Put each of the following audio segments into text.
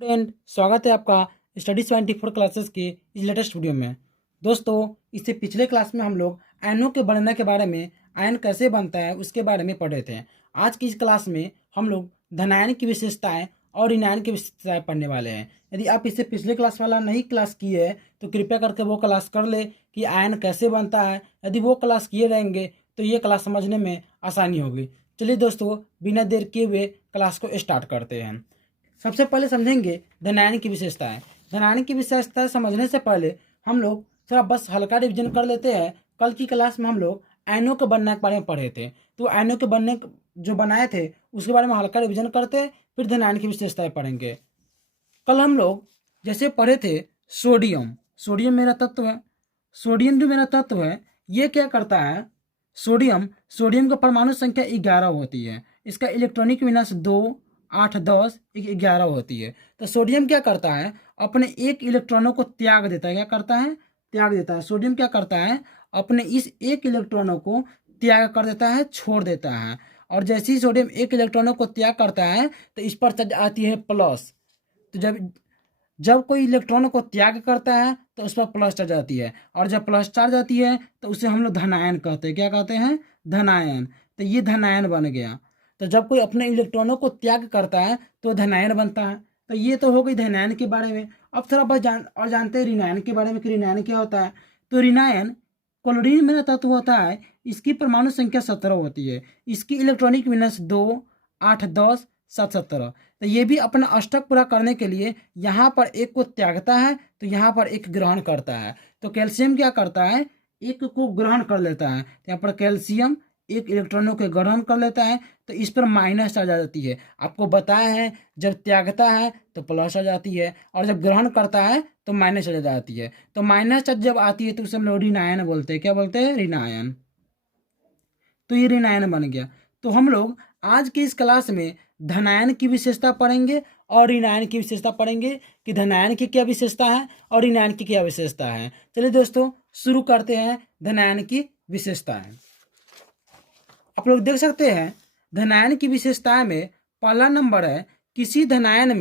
Friend, स्वागत है आपका स्टडी 24 क्लासेस के इस लेटेस्ट वीडियो में। दोस्तों, इससे पिछले क्लास में हम लोग आयनों के बनने के बारे में, आयन कैसे बनता है उसके बारे में पढ़े थे। आज की इस क्लास में हम लोग धनायन की विशेषताएं और ऋणायन की विशेषताएं पढ़ने वाले हैं। यदि आप इससे पिछले क्लास वाला नहीं क्लास किए हैं तो कृपया करके वो क्लास कर ले कि आयन कैसे बनता है। यदि वो क्लास किए रहेंगे तो ये क्लास समझने में आसानी होगी। चलिए दोस्तों, बिना देर किए हुए क्लास को स्टार्ट करते हैं। सबसे पहले समझेंगे धनायन की विशेषताएं। धनायन की विशेषता समझने से पहले हम लोग थोड़ा बस हल्का रिवीजन कर लेते हैं। कल की क्लास में हम लोग आयनों के बनने के बारे में पढ़े थे, तो आयनों के बनने जो बनाए थे उसके बारे में हल्का रिवीजन करते, फिर धनायन की विशेषताएं पढ़ेंगे। कल हम लोग जैसे पढ़े थे सोडियम। सोडियम मेरा तत्व है। सोडियम जो मेरा तत्व है ये क्या करता है? सोडियम का परमाणु संख्या 11 होती है। इसका इलेक्ट्रॉनिक विन्यास 2, 8, 10, 11 होती है। तो सोडियम क्या करता है? अपने एक इलेक्ट्रॉनों को त्याग देता है। क्या करता है? त्याग देता है। सोडियम क्या करता है? अपने इस एक इलेक्ट्रॉनों को त्याग कर देता है, छोड़ देता है। और जैसे ही सोडियम एक इलेक्ट्रॉनों को त्याग करता है तो इस पर चार्ज आती है प्लस। तो जब जब कोई इलेक्ट्रॉन को त्याग करता है तो उस पर प्लस चार्ज आती है, और जब प्लस चार्ज आती है तो उसे हम लोग धनायन कहते हैं। क्या कहते हैं? धनायन। तो ये धनायन बन गया। तो जब कोई अपने इलेक्ट्रॉनों को त्याग करता है तो धनायन बनता है। तो ये तो हो गई धनायन के बारे में। अब थोड़ा बस जानते हैं ऋणायन के बारे में कि ऋणायन क्या होता है। तो ऋणायन क्लोरीन मेरा तत्व होता है। इसकी परमाणु संख्या 17 होती है। इसकी इलेक्ट्रॉनिक विन्यास 2, 8, 10, 7, 17। तो ये भी अपना अष्टक पूरा करने के लिए यहाँ पर एक को त्यागता है तो यहाँ पर एक ग्रहण करता है। तो कैल्शियम क्या करता है? एक को ग्रहण कर लेता है। तो यहाँ पर कैल्शियम एक इलेक्ट्रॉनों के ग्रहण कर लेता है तो इस पर माइनस चार्ज आ जाती है। आपको बताया है जब त्यागता है तो प्लस आ जाती है, और जब ग्रहण करता है तो माइनस चार्ज आ जाती है। तो माइनस चार्ज जब आती है तो उसे हम लोग ऋणायन बोलते हैं। क्या बोलते हैं? ऋणायन। तो ये ऋणायन बन गया। तो हम लोग आज की इस क्लास में धनायन की विशेषता पढ़ेंगे और ऋणायन की विशेषता पढ़ेंगे कि धनायन की क्या विशेषता है और ऋणायन की क्या विशेषता है। चलिए दोस्तों, शुरू करते हैं धनायन की विशेषताएं। आप लोग देख सकते हैं धनायन की विशेषताएं में पहला नंबर है किसी धनायन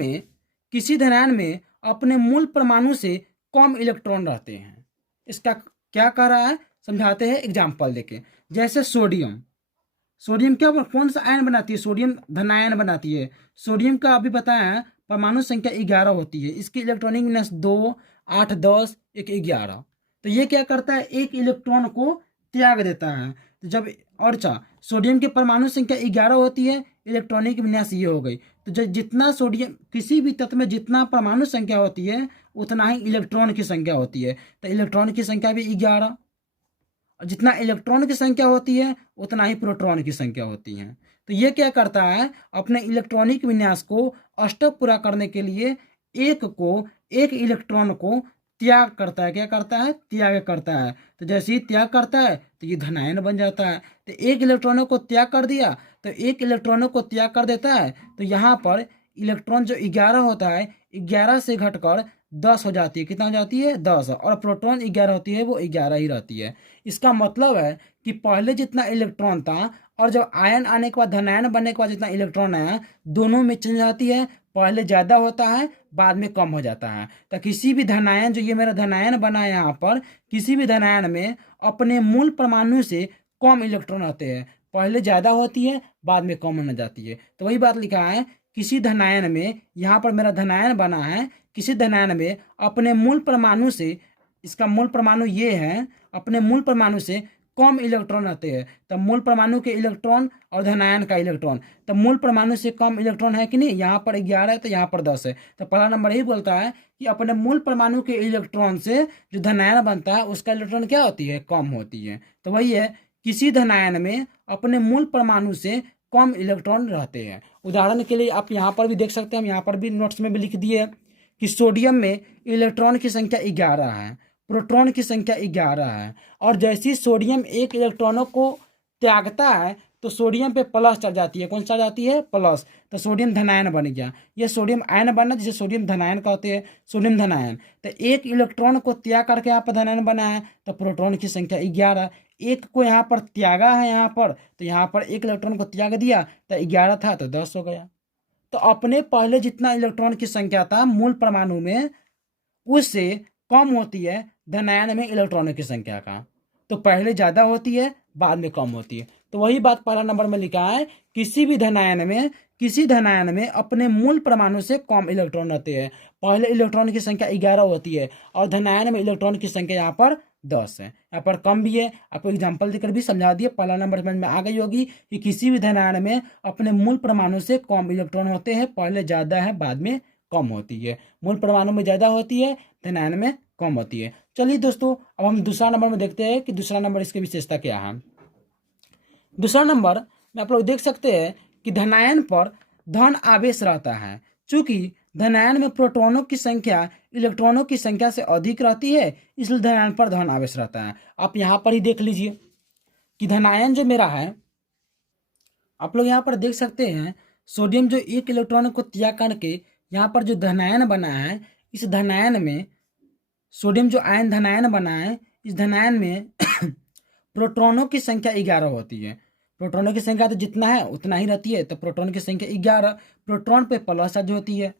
में अपने मूल परमाणु से कम इलेक्ट्रॉन रहते हैं। इसका क्या कह रहा है समझाते हैं एग्जाम्पल देके। जैसे सोडियम क्या कौन सा आयन बनाती है? सोडियम धनायन बनाती है। सोडियम का अभी बताया है परमाणु संख्या 11 होती है। इसकी इलेक्ट्रॉनिक विन्यास 2, 8, 10, 11। तो ये क्या करता है? एक इलेक्ट्रॉन को त्याग देता है। तो जब और सोडियम की परमाणु संख्या 11 होती है, इलेक्ट्रॉनिक विन्यास ये हो गई। तो जब जितना सोडियम किसी भी तत्व में जितना परमाणु संख्या होती है उतना ही इलेक्ट्रॉन की संख्या होती है। तो इलेक्ट्रॉन की संख्या भी 11, और जितना इलेक्ट्रॉन की संख्या होती है उतना ही प्रोटॉन की संख्या होती है। तो ये क्या करता है? अपने इलेक्ट्रॉनिक विन्यास को अष्टक पूरा करने के लिए एक इलेक्ट्रॉन को त्याग करता है। क्या करता है? त्याग करता है। तो जैसे ही त्याग करता है तो ये धनायन बन जाता है। तो एक इलेक्ट्रॉनों को त्याग कर दिया तो एक इलेक्ट्रॉनों को त्याग कर देता है तो यहाँ पर इलेक्ट्रॉन जो 11 होता है 11 से घटकर 10 हो जाती है। कितना हो जाती है? 10। और प्रोटॉन 11 होती है, वो 11 ही रहती है। इसका मतलब है कि पहले जितना इलेक्ट्रॉन था और जब आयन आने के बाद धनायन बनने के बाद जितना इलेक्ट्रॉन आया दोनों में चेंज आती है। पहले ज़्यादा होता है, बाद में कम हो जाता है। तो किसी भी धनायन, जो ये मेरा धनायन बना है यहाँ पर, किसी भी धनायन में अपने मूल परमाणु से कम इलेक्ट्रॉन आते हैं। पहले ज़्यादा होती है, बाद में कम होने जाती है। तो वही बात लिखा है किसी धनायन में, यहाँ पर मेरा धनायन बना है, किसी धनायन में अपने मूल परमाणु से, इसका मूल परमाणु ये है, अपने मूल परमाणु से कम इलेक्ट्रॉन आते हैं। तब मूल परमाणु के इलेक्ट्रॉन और धनायन का इलेक्ट्रॉन, तब मूल परमाणु से कम इलेक्ट्रॉन है कि नहीं? यहाँ पर 11 है तो यहाँ पर 10 है। तो पहला नंबर यही बोलता है कि अपने मूल परमाणु के इलेक्ट्रॉन से जो धनायन बनता है उसका इलेक्ट्रॉन क्या होती है? कम होती है। तो वही है, किसी धनायन में अपने मूल परमाणु से कम इलेक्ट्रॉन रहते हैं। उदाहरण के लिए आप यहाँ पर भी देख सकते हैं, हम यहाँ पर भी नोट्स में भी लिख दिए कि सोडियम में इलेक्ट्रॉन की संख्या 11 है, प्रोटॉन की संख्या 11 है, और जैसे ही सोडियम एक इलेक्ट्रॉनों को त्यागता है तो सोडियम पे प्लस चढ़ जाती है। कौन सा जाती है? प्लस। तो सोडियम धनायन बन गया। ये सोडियम आयन बनना जिसे सोडियम धनायन कहते हैं, सोडियम धनायन। तो एक इलेक्ट्रॉन को त्याग करके यहाँ पर धनायन बना है तो प्रोटॉन की संख्या 11। एक को यहाँ पर त्यागा है यहाँ पर, तो यहाँ पर एक इलेक्ट्रॉन को त्याग दिया तो 11 था तो 10 हो गया। तो अपने पहले जितना इलेक्ट्रॉन की संख्या था मूल परमाणु में, उससे कम होती है धनायन में इलेक्ट्रॉनों की संख्या का। तो पहले ज़्यादा होती है, बाद में कम होती है। तो वही बात पहला नंबर में लिखा है, किसी धनायन में अपने मूल परमाणु से कम इलेक्ट्रॉन रहते हैं। पहले इलेक्ट्रॉन की संख्या 11 होती है और धनायन में इलेक्ट्रॉन की संख्या यहाँ पर 10 है, यहाँ पर कम भी है। आपको एग्जाम्पल देकर भी समझा दिए, पहला नंबर समझ में आ गई होगी कि किसी भी धनायन में अपने मूल परमाणु से कम इलेक्ट्रॉन होते हैं, पहले ज़्यादा है बाद में कम होती है। मूल परमाणु में ज़्यादा होती है, धनायन में कम होती है। चलिए दोस्तों, अब हम दूसरा नंबर में देखते हैं कि दूसरा नंबर इसकी विशेषता क्या है। दूसरा नंबर में आप लोग देख सकते हैं कि धनायन पर धन आवेश रहता है। चूंकि धनायन में प्रोटॉनों की संख्या इलेक्ट्रॉनों की संख्या से अधिक रहती है, इसलिए धनायन पर धन आवेश रहता है। आप यहाँ पर ही देख लीजिए कि धनायन जो मेरा है, आप लोग यहाँ पर देख सकते हैं, सोडियम जो एक इलेक्ट्रॉन को त्याग करके यहाँ पर जो धनायन बना है, इस धनायन में सोडियम जो आयन धनायन बना है, इस धनायन में प्रोटॉनों की संख्या 11 होती है। प्रोटॉनों की संख्या तो जितना है उतना ही रहती है, तो प्रोटॉन की संख्या 11, प्रोटॉन पे प्लस चार्ज होती है।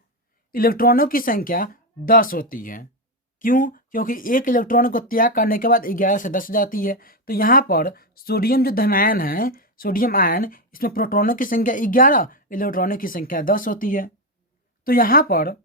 इलेक्ट्रॉनों की संख्या 10 होती है। क्यों? क्योंकि एक इलेक्ट्रॉन को त्याग करने के बाद 11 से 10 जाती है। तो यहाँ पर सोडियम जो धनायन है, सोडियम आयन, इसमें प्रोटॉनों की संख्या 11, इलेक्ट्रॉनों की संख्या 10 होती है। तो यहाँ पर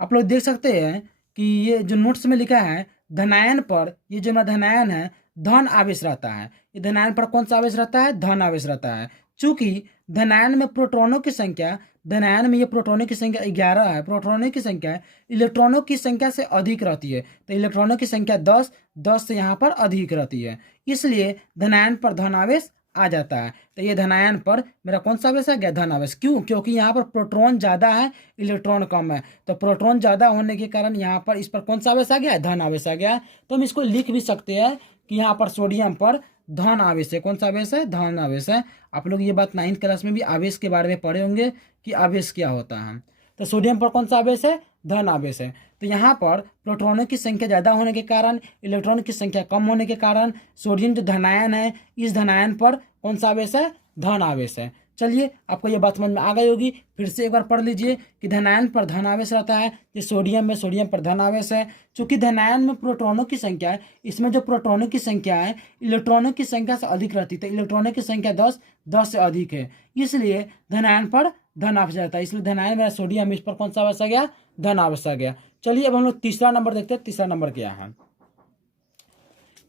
आप लोग देख सकते हैं कि ये जो नोट्स में लिखा है, धनायन पर, ये जो मेरा धनायन है, धन आवेश रहता है। ये धनायन पर कौन सा आवेश रहता है? धन आवेश रहता है। चूंकि धनायन में प्रोटॉनों की संख्या, धनायन में ये प्रोटॉनों की संख्या 11 है, प्रोटॉनों की संख्या इलेक्ट्रॉनों की संख्या से अधिक रहती है। तो इलेक्ट्रॉनों की संख्या 10 से यहाँ पर अधिक रहती है, इसलिए धनायन पर धन आवेश आ जाता है। तो ये धनायन पर मेरा कौन सा आवेश आ गया? धन आवेश। क्यों? क्योंकि यहाँ पर प्रोटॉन ज़्यादा है, इलेक्ट्रॉन कम है। तो प्रोटॉन ज़्यादा होने के कारण यहाँ पर इस पर कौन सा आवेश आ गया है? धन आवेश आ गया है। तो हम इसको लिख भी सकते हैं कि यहाँ पर सोडियम पर धन आवेश है। कौन सा आवेश है? धन आवेश है। आप लोग ये बात 9th क्लास में भी आवेश के बारे में पढ़े होंगे कि आवेश क्या होता है। तो सोडियम पर कौन सा आवेश है? धन आवेश है। तो यहाँ पर प्रोटॉनों की संख्या ज़्यादा होने के कारण, इलेक्ट्रॉन की संख्या कम होने के कारण, सोडियम जो धनायन है, इस धनायन पर कौन सा आवेश है? धन आवेश है। चलिए, आपको ये बात समझ में आ गई होगी। फिर से एक बार पढ़ लीजिए कि धनायन पर धन आवेश रहता है, ये सोडियम पर धन आवेश है। चूंकि धनायन में प्रोटॉनों की संख्या है, इसमें जो प्रोटॉनों की संख्या है इलेक्ट्रॉनों की संख्या से अधिक रहती है। तो इलेक्ट्रॉनों की संख्या 10 से अधिक है, इसलिए धनायन पर धन आवेश रहता है। इसलिए धनायन में सोडियम, इस पर कौन सा आवेश आ गया? धन आवेश आ गया। चलिए, अब हम लोग तीसरा नंबर देखते हैं। तीसरा नंबर क्या है?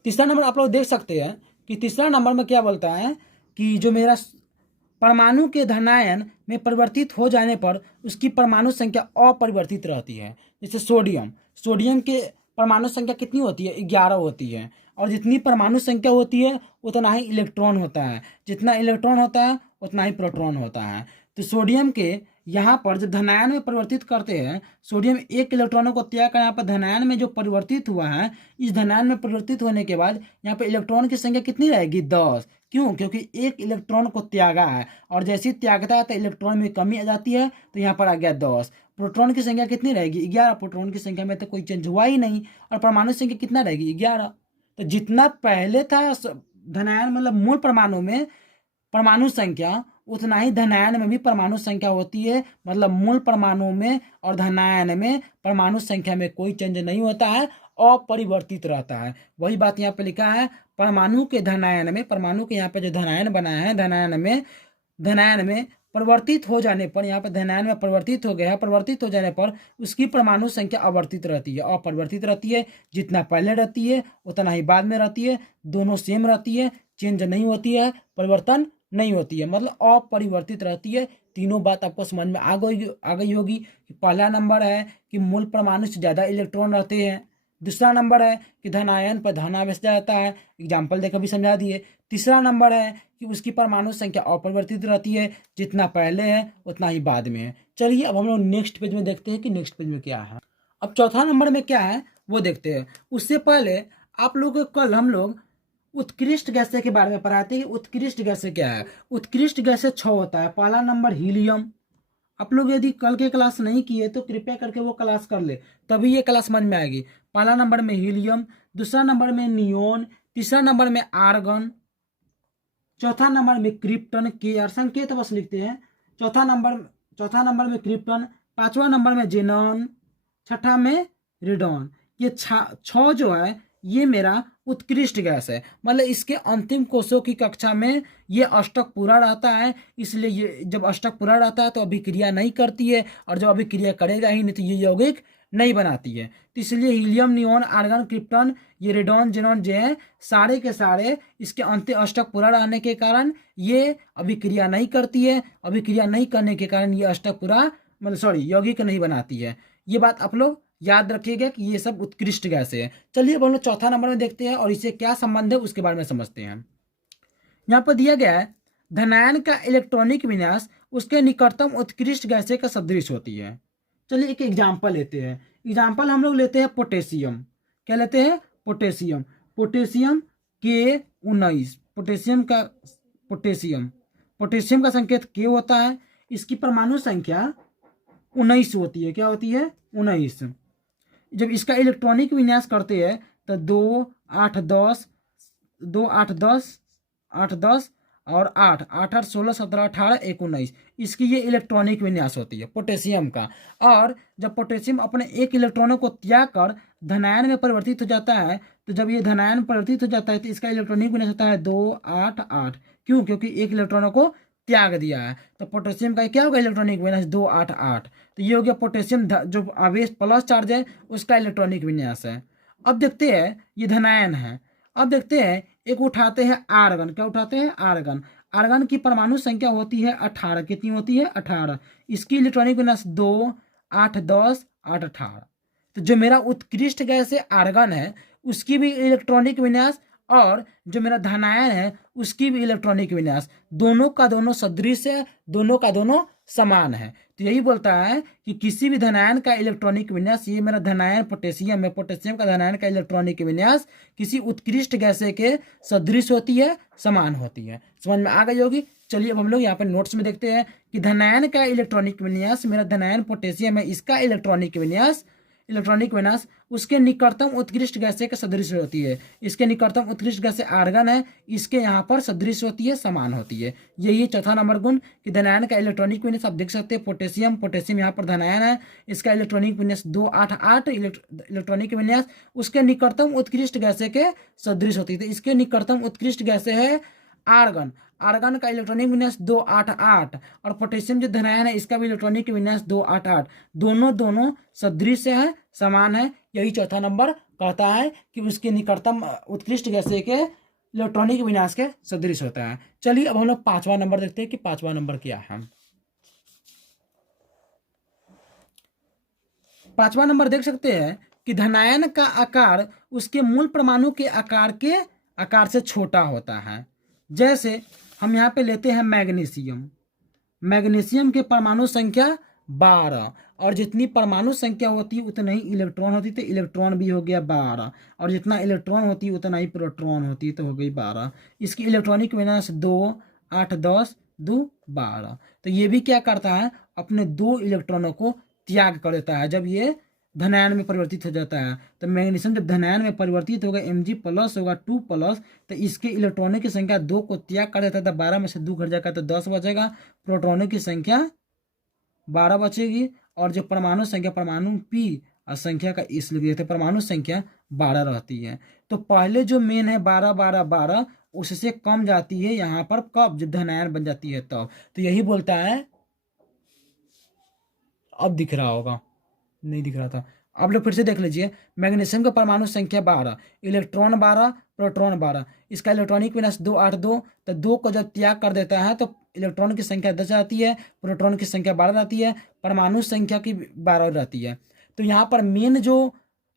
तीसरा नंबर आप लोग देख सकते हैं कि तीसरा नंबर में क्या बोलता है कि जो मेरा परमाणु के धनायन में परिवर्तित हो जाने पर उसकी परमाणु संख्या अपरिवर्तित रहती है। जैसे सोडियम के परमाणु संख्या कितनी होती है? 11 होती है। और जितनी परमाणु संख्या होती है उतना ही इलेक्ट्रॉन होता है, जितना इलेक्ट्रॉन होता है उतना ही प्रोटॉन होता है। तो सोडियम के यहाँ पर जब धनायन में परिवर्तित करते हैं, सोडियम एक इलेक्ट्रॉनों को त्याग कर यहाँ पर धनायन में जो परिवर्तित हुआ है, इस धनायन में परिवर्तित होने के बाद यहाँ पर इलेक्ट्रॉन की संख्या कितनी रहेगी? 10। क्यों? क्योंकि एक इलेक्ट्रॉन को त्यागा है, और जैसे ही त्यागता है तो इलेक्ट्रॉन में कमी आ जाती है, तो यहाँ पर आ गया 10। प्रोटॉन की संख्या कितनी रहेगी? 11। प्रोटॉन की संख्या में तो कोई चेंज हुआ ही नहीं, और परमाणु संख्या कितना रहेगी? 11। तो जितना पहले था धनायन मतलब मूल परमाणु में परमाणु संख्या, उतना ही धनायन में भी परमाणु संख्या होती है। मतलब मूल परमाणु में और धनायन में परमाणु संख्या में कोई चेंज नहीं होता है, अपरिवर्तित रहता है। वही बात यहाँ पे लिखा है, परमाणु के धनायन में, परमाणु के यहाँ पे जो धनायन बनाया है, धनायन में परिवर्तित हो जाने पर, यहाँ पे धनायन में परिवर्तित हो गया है, परिवर्तित हो जाने पर उसकी परमाणु संख्या आवर्तित रहती है, अपरिवर्तित रहती है। जितना पहले रहती है उतना ही बाद में रहती है, दोनों सेम रहती है, चेंज नहीं होती है, परिवर्तन नहीं होती है, मतलब अपरिवर्तित रहती है। तीनों बात आपको समझ में आ गई होगी कि पहला नंबर है कि मूल परमाणु से ज़्यादा इलेक्ट्रॉन रहते हैं। दूसरा नंबर है कि धनायन पर धन आवेश जाता है, एग्जाम्पल देकर भी समझा दिए। तीसरा नंबर है कि उसकी परमाणु संख्या अपरिवर्तित रहती है, जितना पहले है उतना ही बाद में है। चलिए, अब हम लोग नेक्स्ट पेज में देखते हैं कि नेक्स्ट पेज में क्या है। अब चौथा नंबर में क्या है वो देखते हैं। उससे पहले आप लोग को कल हम लोग उत्कृष्ट गैसें के बारे में पढ़ाते हैं कि उत्कृष्ट गैसें क्या है। उत्कृष्ट गैसें 6 होता है। पहला नंबर हीलियम। आप लोग यदि कल के क्लास नहीं किए तो कृपया करके वो क्लास कर ले, तभी ये क्लास समझ में आएगी। पहला नंबर में हीलियम, दूसरा नंबर में नियोन, तीसरा नंबर में आर्गन, चौथा नंबर में क्रिप्टन के, और संकेत बस लिखते हैं। चौथा नंबर में क्रिप्टन, पांचवा नंबर में जेनॉन, छठा में रेडॉन। ये छह जो है ये मेरा उत्कृष्ट गैस है, मतलब इसके अंतिम कोषों की कक्षा में ये अष्टक पूरा रहता है, इसलिए ये जब अष्टक पूरा रहता है तो अभिक्रिया नहीं करती है, और जब अभिक्रिया करेगा ही नहीं तो ये यौगिक नहीं बनाती है। तो इसलिए हीलियम, नियॉन, आर्गन, क्रिप्टन, ये रेडॉन, जेनॉन जो है सारे के सारे इसके अंतिम अष्टक पूरा रहने के कारण ये अभिक्रिया नहीं करती है, अभिक्रिया नहीं करने के कारण ये अष्टक पूरा मतलब यौगिक नहीं बनाती है। ये बात आप लोग याद रखिएगा कि ये सब उत्कृष्ट गैसें हैं। चलिए अब हम लोग चौथा नंबर में देखते हैं और इससे क्या संबंध है उसके बारे में समझते हैं। यहाँ पर दिया गया है धनायन का इलेक्ट्रॉनिक विन्यास उसके निकटतम उत्कृष्ट गैसें का सदृश होती है। चलिए एक एग्जाम्पल लेते हैं। एग्जाम्पल हम लोग लेते हैं पोटेशियम। क्या लेते हैं? पोटेशियम। Potassium K19। पोटेशियम का संकेत K होता है। इसकी परमाणु संख्या 19 होती है। क्या होती है? 19। जब इसका इलेक्ट्रॉनिक विन्यास करते हैं तो 2, 8, 10, 2, 8, 10, 8, 10 और 8, 8, 8, 16, 17, 18, 19 इसकी ये इलेक्ट्रॉनिक विन्यास होती है पोटेशियम का। और जब पोटेशियम अपने एक इलेक्ट्रॉनों को त्याग कर धनायन में परिवर्तित हो जाता है, तो जब ये धनायन परिवर्तित हो जाता है तो इसका इलेक्ट्रॉनिक विन्यास होता है 2, 8, 8। क्यों? क्योंकि एक इलेक्ट्रॉनों को त्याग दिया है। तो पोटेशियम का क्या होगा इलेक्ट्रॉनिक विन्यास? 2, 8, 8। तो ये हो गया पोटेशियम जो आवेश प्लस चार्ज है उसका इलेक्ट्रॉनिक विन्यास है। अब देखते हैं ये धनायन है। अब देखते हैं एक उठाते हैं आर्गन। क्या उठाते हैं? आर्गन। आर्गन की परमाणु संख्या होती है 18। कितनी होती है? 18। इसकी इलेक्ट्रॉनिक विन्यास 2, 8, 10, 8, 18। तो जो मेरा उत्कृष्ट गैस है आर्गन है उसकी भी इलेक्ट्रॉनिक विन्यास और जो मेरा धनायन है उसकी भी इलेक्ट्रॉनिक विन्यास दोनों का दोनों सदृश है, दोनों का दोनों समान है। तो यही बोलता है कि किसी भी धनायन का इलेक्ट्रॉनिक विन्यास, ये मेरा धनायन पोटेशियम है, पोटेशियम का धनायन का इलेक्ट्रॉनिक विन्यास किसी उत्कृष्ट गैसे के सदृश होती है, समान होती है। समझ में आ गई होगी। चलिए अब हम लोग यहाँ पर नोट्स में देखते हैं कि धनायन का इलेक्ट्रॉनिक विन्यास, मेरा धनायन पोटेशियम है, इसका इलेक्ट्रॉनिक विन्यास उसके निकटतम उत्कृष्ट गैसें के सदृश होती है। इसके निकटतम उत्कृष्ट गैसें आर्गन है, इसके यहाँ पर सदृश होती है, समान होती है। यही चौथा नंबर गुण कि धनायन का इलेक्ट्रॉनिक विन्यास आप देख सकते हैं पोटेशियम यहाँ पर धनायन है, इसका इलेक्ट्रॉनिक विन्यास 2, 8, 8 इलेक्ट्रॉनिक विन्यास उसके निकटतम उत्कृष्ट गैसें के सदृश होती है। तो इसके निकटतम उत्कृष्ट गैसें है आर्गन। आर्गन का इलेक्ट्रॉनिक विन्यास 2, 8, 8 और पोटेशियम जो धनायन है इसका भी इलेक्ट्रॉनिक विन्यास 2, 8, 8 दोनों सदृश है, समान है। यही चौथा नंबर कहता है कि उसके निकटतम उत्कृष्ट गैसें के इलेक्ट्रॉनिक विन्यास के सदृश होता है। चलिए अब हम लोग पांचवा नंबर देखते हैं कि पांचवा नंबर क्या है। पांचवा नंबर देख सकते हैं कि धनायन का आकार उसके मूल परमाणु के आकार से छोटा होता है। जैसे हम यहाँ पे लेते हैं मैग्नीशियम के परमाणु संख्या 12 और जितनी परमाणु संख्या होती है उतना ही इलेक्ट्रॉन होती है, तो इलेक्ट्रॉन भी हो गया 12 और जितना इलेक्ट्रॉन होती है उतना ही प्रोटॉन होती है, तो हो गई 12। इसकी इलेक्ट्रॉनिक विन्यास 2, 8, 10, 2, 12। तो ये भी क्या करता है? अपने 2 इलेक्ट्रॉनों को त्याग कर देता है जब ये धनायन में परिवर्तित हो जाता है। तो मैग्नीशियम जब धनायन में परिवर्तित होगा Mg+ होगा 2+, तो इसके इलेक्ट्रॉनों की संख्या 2 को त्याग कर देता है, तो 12 में से 2 घट जाएगा तो 10 बचेगा। प्रोटॉनों की संख्या 12 बचेगी और जो परमाणु संख्या परमाणु P और संख्या का इस लिख देते परमाणु संख्या 12 रहती है। तो पहले जो मेन है 12, 12, 12 उससे कम जाती है यहाँ पर कब? जब धनायन बन जाती है तब। तो यही बोलता है। अब दिख रहा होगा, नहीं दिख रहा था, आप लोग फिर से देख लीजिए। मैग्नीशियम का परमाणु संख्या 12, इलेक्ट्रॉन 12, प्रोटॉन 12। इसका इलेक्ट्रॉनिक विन्यास 2, 8, 2। तो 2 को जब त्याग कर देता है तो इलेक्ट्रॉन की संख्या 10 आती है, प्रोटॉन की संख्या 12 रहती है, परमाणु संख्या की 12 रहती है। तो यहाँ पर मेन जो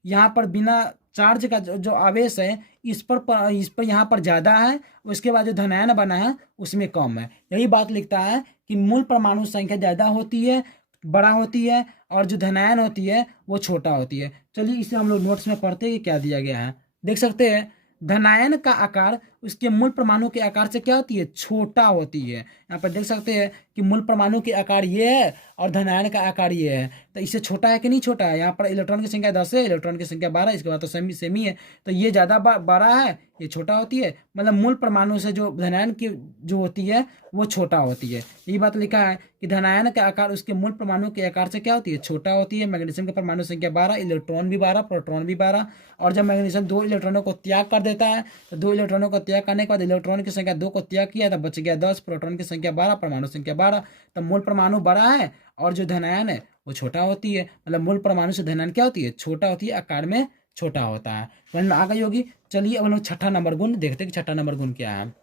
यहाँ पर बिना चार्ज का जो आवेश है इस पर यहाँ पर ज़्यादा है, उसके बाद जो धनायन बना है उसमें कम है। यही बात लिखता है कि मूल परमाणु संख्या ज़्यादा होती है, बड़ा होती है, और जो धनायन होती है वो छोटा होती है। चलिए इसे हम लोग नोट्स में पढ़ते हैं कि क्या दिया गया है। देख सकते हैं धनायन का आकार उसके मूल परमाणु के आकार से क्या होती है, छोटा होती है। यहाँ पर देख सकते हैं कि मूल परमाणु के आकार ये है और धनायन का आकार ये है, तो इससे छोटा है कि नहीं छोटा है। यहाँ पर इलेक्ट्रॉन की संख्या 10 है, इलेक्ट्रॉन की संख्या 12, इसके बाद तो सेमी है, तो ये ज़्यादा बड़ा है, ये छोटा होती है। मतलब मूल परमाणु से जो धनायन की जो होती है वो छोटा होती है। यही बात लिखा है कि धनायन का आकार उसके मूल परमाणु के आकार से क्या होती है, छोटा होती है। मैग्नीशियम का परमाणु संख्या 12, इलेक्ट्रॉन भी 12, प्रोटॉन भी 12। और जब मैग्नीशियम 2 इलेक्ट्रॉनों को त्याग कर देता है, तो 2 इलेक्ट्रॉनों को त्याग करने के बाद इलेक्ट्रॉन की संख्या 2 को त्याग किया, तब बच गया 10, प्रोटॉन की संख्या 12, परमाणु संख्या 12। तब मूल परमाणु बड़ा है और जो धनायन है वो छोटा होती है। मतलब मूल परमाणु से धनायन क्या होती है, छोटा होती है, आकार में छोटा होता है। समझ में आ गई होगी। चलिए अब हम लोग छठा नंबर गुण देखते हैं कि छठा नंबर गुण क्या है।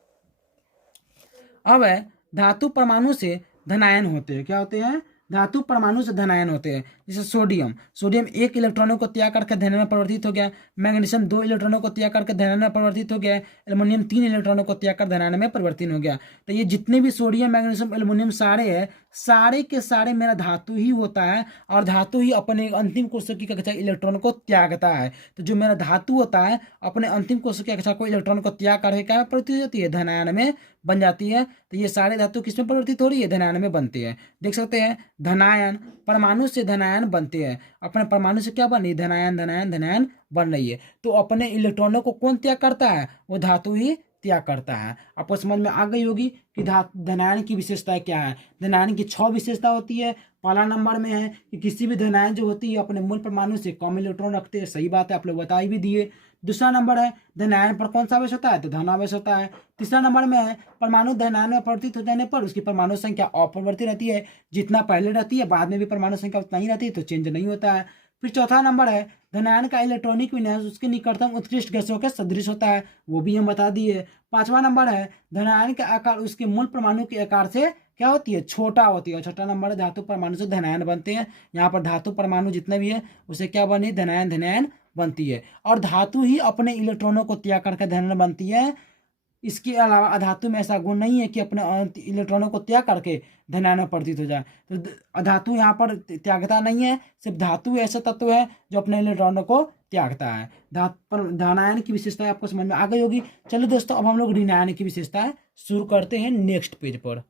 अब है धातु परमाणु से धनायन होते हैं। क्या होते हैं, धातु परमाणु से धनायन होते हैं। जैसे सोडियम 1 इलेक्ट्रॉनों को त्याग करके धनायन में परिवर्तित हो गया, मैग्नीशियम 2 इलेक्ट्रॉनों को त्याग करके धनायन में परिवर्तित हो गया, एल्युमिनियम 3 इलेक्ट्रॉनों को त्याग कर धनायन में परिवर्तित हो गया। तो ये जितने भी सोडियम, मैग्नीशियम, एल्युमिनियम सारे हैं, सारे के सारे मेरा धातु ही होता है, और धातु ही अपने अंतिम कोशिका की कक्षा इलेक्ट्रॉन को त्यागता है। तो जो मेरा धातु होता है अपने अंतिम कोशिका कक्षा को इलेक्ट्रॉन को त्याग करके क्या परिवर्तित होती है, धनायन में बन जाती है। तो ये सारे धातु किसमें परिवर्तित हो रही है, धनायन में बनती है। देख सकते हैं धनायन, परमाणु से धनायन बनते हैं। अपने परमाणु से क्या बन रही है, धनायन धनायन धनायन बन रही है। तो अपने इलेक्ट्रॉनों को कौन त्याग करता है, वो धातु ही त्याग करता है। आपको समझ में आ गई होगी कि धनायन की विशेषताएं क्या है। धनायन की 6 विशेषता होती है। पहला नंबर में है कि किसी भी धनायन जो होती है अपने मूल परमाणु से कम इलेक्ट्रॉन रखते हैं। सही बात है, आप लोग बता ही भी दिए। दूसरा नंबर है धनायन पर कौन सा आवेश होता है, तो धन आवेश होता है। तीसरा नंबर में है परमाणु धनायन में परिवर्तित हो जाने पर उसकी परमाणु संख्या अपरिवर्तित रहती है। जितना पहले रहती है बाद में भी परमाणु संख्या उतना ही रहती है, तो चेंज नहीं होता है। फिर चौथा नंबर है धनायन का इलेक्ट्रॉनिक विन्यास उसके निकटतम उत्कृष्ट गैसों के सदृश होता है, वो भी हम बता दिए। पांचवा नंबर है धनायन का आकार उसके मूल परमाणु के आकार से क्या होती है, छोटा होती है। और छठा नंबर है धातु परमाणु से धनायन बनते हैं। यहाँ पर धातु परमाणु जितने भी है उसे क्या बनी, धनायन धनायन बनती है। और धातु ही अपने इलेक्ट्रॉनों को त्याग करके धनायन बनती है। इसके अलावा अधातु में ऐसा गुण नहीं है कि अपने इलेक्ट्रॉनों को त्याग करके धनायन में परिवर्तित हो जाए। तो अधातु यहाँ पर त्यागता नहीं है, सिर्फ धातु ऐसा तत्व है जो अपने इलेक्ट्रॉनों को त्यागता है। धनायन की विशेषताएं आपको समझ में आ गई होगी। चलिए दोस्तों अब हम लोग ऋणायन की विशेषताएं शुरू करते हैं नेक्स्ट पेज पर।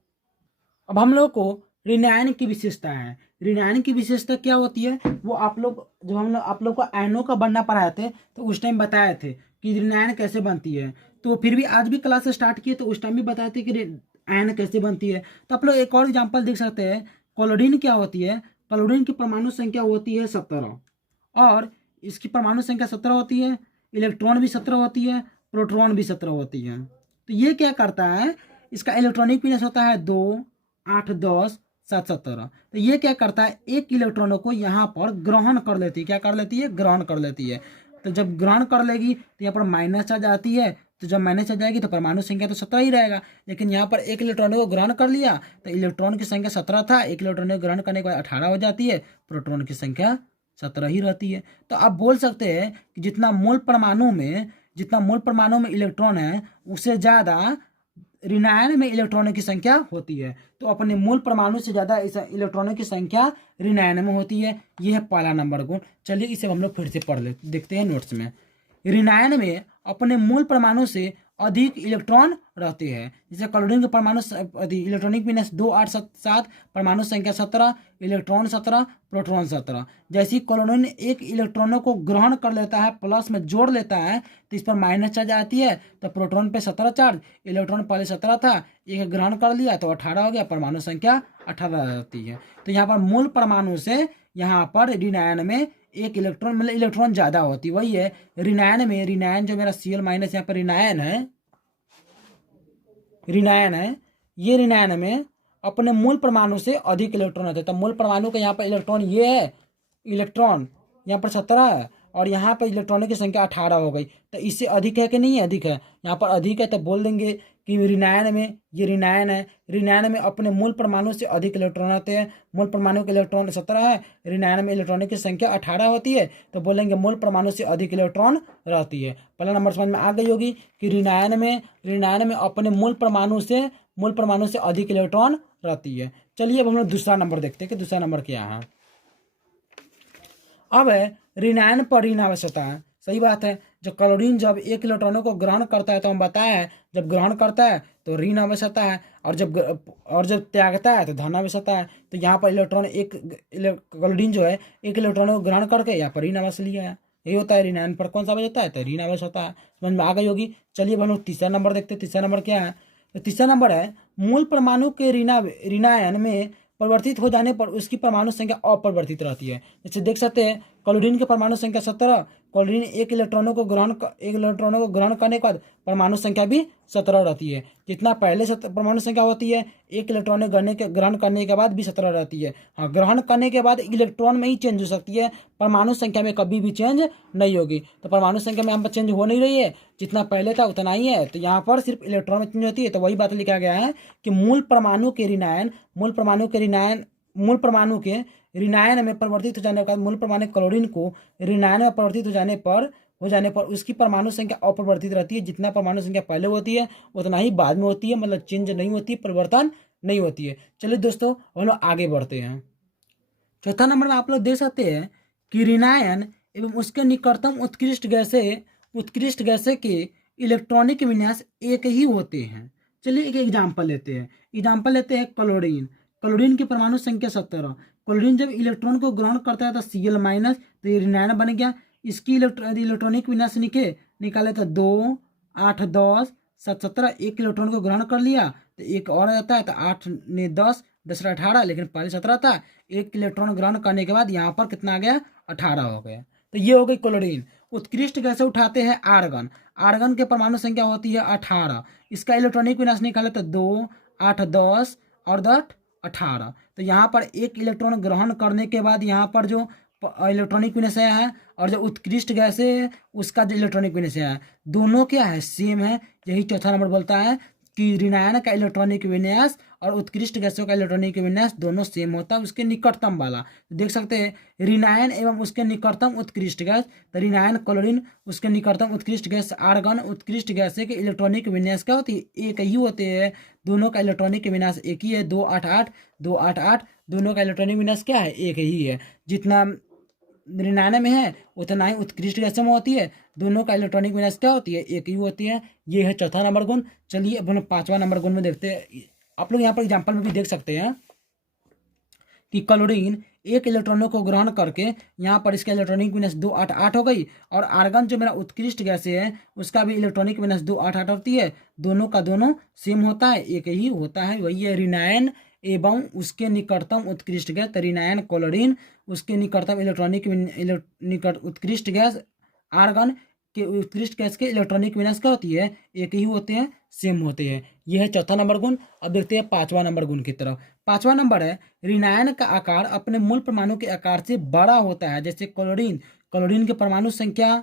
अब हम लोग को ऋणायन की विशेषता है। ऋणायन की विशेषता क्या होती है वो आप लोग जब हम लोग आप लोग को आयनों का बनना पढ़ाए थे तो उस टाइम बताए थे कि ऋणायन कैसे बनती है। तो फिर भी आज भी क्लास स्टार्ट किए तो उस टाइम भी बताए थे कि आयन कैसे बनती है। तो आप लोग एक और एग्जाम्पल देख सकते हैं। क्लोरीन क्या होती है, क्लोरीन की परमाणु संख्या होती है 17 और इसकी परमाणु संख्या 17 होती है, इलेक्ट्रॉन भी 17 होती है, प्रोटॉन भी 17 होती है। तो ये क्या करता है, इसका इलेक्ट्रॉनिक विन्यास होता है 2, 8, 10, 7, 17। तो ये क्या करता है, एक इलेक्ट्रॉनों को यहाँ पर ग्रहण कर लेती है। क्या कर लेती है, ग्रहण कर लेती है। तो जब ग्रहण कर लेगी तो यहाँ पर माइनस चार्ज आती है। तो जब माइनस चार्ज आएगी तो परमाणु संख्या तो 17 ही रहेगा। लेकिन यहाँ पर एक इलेक्ट्रॉन को ग्रहण कर लिया तो इलेक्ट्रॉन की संख्या 17 था, एक इलेक्ट्रॉन को ग्रहण करने के बाद 18 हो जाती है, प्रोटॉन की संख्या 17 ही रहती है। तो आप बोल सकते हैं कि जितना मूल परमाणु में इलेक्ट्रॉन है उससे ज़्यादा ऋणायन में इलेक्ट्रॉनों की संख्या होती है। तो अपने मूल परमाणु से ज़्यादा इलेक्ट्रॉनों की संख्या ऋणायन में होती है। यह है पहला नंबर गुण। चलिए इसे हम लोग फिर से पढ़ ले देखते हैं नोट्स में। ऋणायन में अपने मूल परमाणु से अधिक इलेक्ट्रॉन रहते हैं। जैसे क्लोरीन के परमाणु इलेक्ट्रॉनिक विन्यास 2, 8, 7, परमाणु संख्या 17, इलेक्ट्रॉन 17, प्रोटॉन 17। जैसे ही क्लोरीन एक इलेक्ट्रॉनों को ग्रहण कर लेता है, प्लस में जोड़ लेता है, तो इस पर माइनस चार्ज आती है। तो प्रोटॉन पे 17 चार्ज, इलेक्ट्रॉन पहले 17 था, एक ग्रहण कर लिया तो 18 हो गया, परमाणु संख्या 18 रहती है। तो यहाँ पर मूल परमाणु से यहाँ पर ऋणायन में एक इलेक्ट्रॉन मतलब इलेक्ट्रॉन ज़्यादा होती, वही है ऋणायन जो मेरा Cl माइनस यहाँ पर ऋणायन है, ये ऋणायन में अपने मूल परमाणु से अधिक इलेक्ट्रॉन होते हैं। तो मूल परमाणु का यहाँ पर इलेक्ट्रॉन ये है, इलेक्ट्रॉन यहाँ पर 17 है और यहाँ पर इलेक्ट्रॉनों की संख्या 18 हो गई। तो इससे अधिक है कि नहीं है, अधिक है। यहाँ पर अधिक है तो बोल देंगे कि ऋणायन में, ये ऋणायन है, ऋणायन में अपने मूल परमाणु से अधिक इलेक्ट्रॉन आते हैं। मूल परमाणु के इलेक्ट्रॉन 17 है, ऋणायन में इलेक्ट्रॉनों की संख्या 18 होती है, तो बोलेंगे मूल परमाणु से अधिक इलेक्ट्रॉन रहती है। पहला नंबर समझ में आ गई होगी कि ऋणायन में अपने मूल परमाणु से अधिक इलेक्ट्रॉन रहती है। चलिए अब हम लोग दूसरा नंबर देखते हैं कि दूसरा नंबर क्या है। अब है ऋणायन पर ऋण आवश्यकता है। सही बात है, जो क्लोरीन जब एक इलेक्ट्रॉनों को ग्रहण करता है तो हम बताया है जब ग्रहण करता है तो ऋण आवेश आता है, और जब त्यागता है तो धन आवेश आता है। तो यहाँ पर क्लोरीन जो है एक इलेक्ट्रॉनों को ग्रहण करके यहाँ पर ऋण आवेश लिया है, यही होता है। ऋण आयन पर कौन सा आवेश होता है तो ऋण आवेश होता है। समझ में आ गई होगी। चलिए हम लोग तीसरा नंबर देखते हैं। तीसरा नंबर क्या है? तो तीसरा नंबर है मूल परमाणु के ऋणायन में परिवर्तित हो जाने पर उसकी परमाणु संख्या अपरिवर्तित रहती है। जैसे देख सकते हैं क्लोरीन की परमाणु संख्या 17। क्लोरीन एक इलेक्ट्रॉनों को ग्रहण करने के बाद परमाणु संख्या भी 17 रहती है। जितना पहले परमाणु संख्या होती है एक इलेक्ट्रॉन ग्रहण करने के बाद भी 17 रहती है। हाँ, ग्रहण करने के बाद इलेक्ट्रॉन में ही चेंज हो सकती है, परमाणु संख्या में कभी भी चेंज नहीं होगी। तो परमाणु संख्या में यहाँ पर चेंज हो नहीं रही है, जितना पहले था उतना ही है। तो यहाँ पर सिर्फ इलेक्ट्रॉन में चेंज होती है। तो वही बात लिखा गया है कि मूल परमाणु के ऋणायन में परिवर्तित हो जाने के बाद मूल परमाणु क्लोरीन को ऋणायन में परिवर्तित हो जाने पर उसकी परमाणु संख्या अपरिवर्तित रहती है। जितना परमाणु संख्या पहले होती है उतना ही बाद में होती है, मतलब चेंज नहीं होती, परिवर्तन नहीं होती है। चलिए दोस्तों हम लोग आगे बढ़ते हैं। चौथा नंबर में आप लोग देख सकते हैं कि ऋणायन एवं उसके निकटतम उत्कृष्ट गैसें के इलेक्ट्रॉनिक विन्यास एक ही होते हैं। चलिए एक एग्जाम्पल लेते हैं क्लोरीन की परमाणु संख्या 17। क्लोरीन जब इलेक्ट्रॉन को ग्रहण करता है तो Cl माइनस, तो ये ऋणायन बन गया। इसकी इलेक्ट्रॉनिक विन्यास निकाले तो 2, 8, 10, 7, 17। एक इलेक्ट्रॉन को ग्रहण कर लिया तो एक और आता है तो 8 ने 10, 10 18, लेकिन पहले 17 था। एक इलेक्ट्रॉन ग्रहण करने के बाद यहाँ पर कितना आ गया? 18 हो गया। तो ये हो गई क्लोरीन। उत्कृष्ट गैसें उठाते हैं आर्गन के परमाणु संख्या होती है 18। इसका इलेक्ट्रॉनिक विन्यास निकाले तो 2, 8, 10 और 10 18। तो यहाँ पर एक इलेक्ट्रॉन ग्रहण करने के बाद यहाँ पर जो इलेक्ट्रॉनिक विन्यास है और जो उत्कृष्ट गैस है उसका जो इलेक्ट्रॉनिक विन्यास है दोनों क्या है? सेम है। यही चौथा नंबर बोलता है कि ऋणायन का इलेक्ट्रॉनिक विन्यास और उत्कृष्ट गैसों का इलेक्ट्रॉनिक विन्यास दोनों सेम होता है, उसके निकटतम वाला। तो देख सकते हैं ऋणायन एवं उसके निकटतम उत्कृष्ट गैस, तो ऋणायन क्लोरीन, उसके निकटतम उत्कृष्ट गैस आर्गन। उत्कृष्ट गैस के इलेक्ट्रॉनिक विन्यास क्या होती है? एक ही होते हैं। दोनों का इलेक्ट्रॉनिक विन्यास एक ही है, 2, 8, 8, 2, 8, 8। दोनों का इलेक्ट्रॉनिक विन्यास क्या है? एक ही है। जितना ऋणायन में है उतना ही उत्कृष्ट गैसों में होती है। दोनों का इलेक्ट्रॉनिक विन्यास क्या होती है? एक ही होती है। ये है चौथा नंबर गुण। चलिए अब हम पांचवा नंबर गुण में देखते हैं। आप लोग यहाँ पर एग्जाम्पल में भी देख सकते हैं कि क्लोरीन एक इलेक्ट्रॉनों को ग्रहण करके यहाँ पर इसका इलेक्ट्रॉनिक विन्यास 2, 8, 8 हो गई। और आर्गन जो मेरा उत्कृष्ट गैस है उसका भी इलेक्ट्रॉनिक विन्यास 2, 8, 8 होती है। दोनों का दोनों सेम होता है, एक ही होता है। वही है ऋणायन एवं उसके निकटतम उत्कृष्ट गैस। ऋणायन क्लोरीन, उसके निकटतम उत्कृष्ट गैस आर्गन के उत्कृष्ट गैस के इलेक्ट्रॉनिक विन्यास क्या होती है? एक ही होते हैं, सेम होते हैं। यह है चौथा नंबर गुण। अब देखते हैं पांचवा नंबर गुण की तरफ। पांचवा नंबर है ऋणायन का आकार अपने मूल परमाणु के आकार से बड़ा होता है। जैसे क्लोरीन की परमाणु संख्या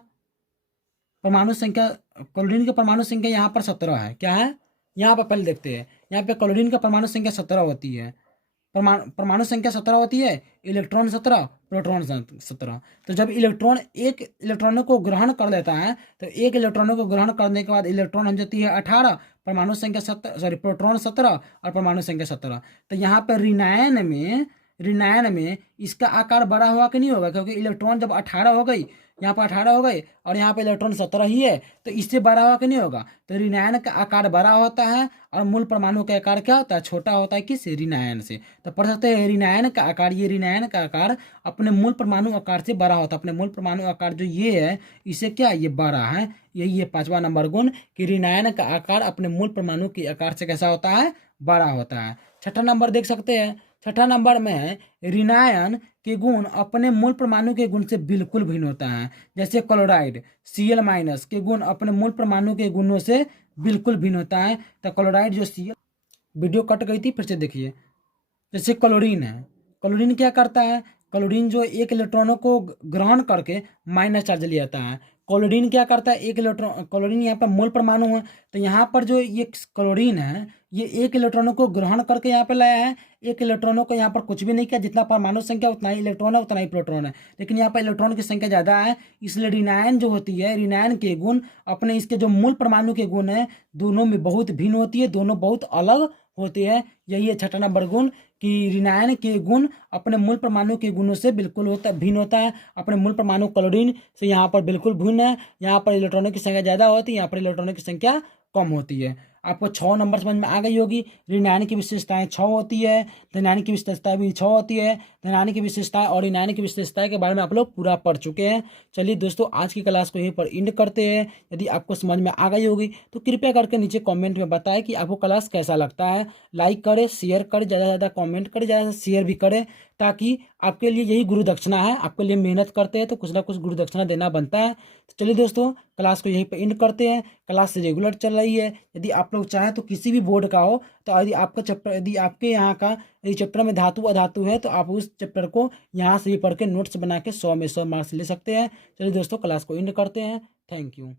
क्लोरीन की परमाणु संख्या यहाँ पर 17 है। क्या है? यहाँ पर पहले देखते हैं। यहाँ पे क्लोरीन का परमाणु संख्या 17 होती है। परमाणु संख्या 17 होती है, इलेक्ट्रॉन 17, प्रोटॉन 17। तो जब एक इलेक्ट्रॉनों को ग्रहण कर लेता है तो एक इलेक्ट्रॉनों को ग्रहण करने के बाद इलेक्ट्रॉन हो जाती है 18, परमाणु संख्या प्रोटॉन 17 और परमाणु संख्या 17। तो यहाँ पर ऋणायन में इसका आकार बड़ा हुआ कि नहीं होगा? क्योंकि इलेक्ट्रॉन जब 18 हो गई, यहाँ पर 18 हो गए और यहाँ पे इलेक्ट्रॉन 17 ही है, तो इससे बड़ा हुआ कि नहीं होगा? तो ऋणायन का आकार बड़ा होता है और मूल परमाणु का आकार क्या होता है? छोटा होता है। किस? ऋणायन से। तो पढ़ सकते हैं ऋणायन का आकार अपने मूल परमाणु आकार से बड़ा होता है। अपने मूल परमाणु आकार जो ये है इसे क्या? ये बड़ा है। यही है पांचवा नंबर गुण कि ऋणायन का आकार अपने मूल परमाणु के आकार से कैसा होता है? बड़ा होता है। छठा नंबर देख सकते हैं। छठा नंबर में ऋणायन के गुण अपने मूल परमाणु के गुण से बिल्कुल भिन्न होता है। जैसे क्लोराइड Cl- के गुण अपने मूल परमाणु के गुणों से बिल्कुल भिन्न होता है। तो क्लोराइड जो Cl, वीडियो कट गई थी, फिर से देखिए। जैसे क्लोरीन है, क्लोरीन क्या करता है? क्लोरीन जो एक इलेक्ट्रॉनों को ग्रहण करके माइनस चार्ज ले जाता है। क्लोरीन क्या करता है? क्लोरीन यहाँ पर मूल परमाणु है, तो यहाँ पर जो ये क्लोरीन है ये एक इलेक्ट्रॉनों को ग्रहण करके यहाँ पे लाया है। एक इलेक्ट्रॉनों को यहाँ पर कुछ भी नहीं किया। जितना परमाणु संख्या उतना ही इलेक्ट्रॉन है, उतना ही प्रोटॉन है, लेकिन यहाँ पर इलेक्ट्रॉन की संख्या ज़्यादा है। इसलिए ऋणायन जो होती है, ऋणायन के गुण अपने इसके जो मूल परमाणु के गुण है दोनों में बहुत भिन्न होती है, दोनों बहुत अलग होती है। यही है छठा नंबर गुण कि ऋणायन के गुण अपने मूल परमाणु के गुणों से बिल्कुल भिन्न होता है। अपने मूल परमाणु क्लोरीन से यहाँ पर बिल्कुल भिन्न है। यहाँ पर इलेक्ट्रॉनों की संख्या ज़्यादा होती है, यहाँ पर इलेक्ट्रॉनों की संख्या कम होती है। आपको 6 नंबर समझ में आ गई होगी। ऋणायन की विशेषताएं 6 होती है, धनायन की विशेषताएं भी 6 होती है। धनायन की विशेषताएं और ऋणायन की विशेषताएं के बारे में आप लोग पूरा पढ़ चुके हैं। चलिए दोस्तों, आज की क्लास को यहीं पर एंड करते हैं। यदि आपको समझ में आ गई होगी तो कृपया करके नीचे कमेंट में बताएं कि आपको क्लास कैसा लगता है। लाइक करें, शेयर करें, ज़्यादा से ज़्यादा कमेंट करें, ज़्यादा से शेयर भी करें, ताकि आपके लिए यही गुरु दक्षिणा है। आपके लिए मेहनत करते हैं तो कुछ ना कुछ गुरु दक्षिणा देना बनता है। तो चलिए दोस्तों, क्लास को यहीं पर एंड करते हैं। क्लास रेगुलर चल रही है। यदि आप लोग चाहें तो किसी भी बोर्ड का हो, तो यदि आपका चैप्टर, यदि आपके यहाँ का यदि चैप्टर में धातु अधातु है, तो आप उस चैप्टर को यहाँ से भी पढ़ के नोट्स बना के 100 में 100 मार्क्स ले सकते हैं। चलिए दोस्तों, क्लास को एंड करते हैं। Thank you.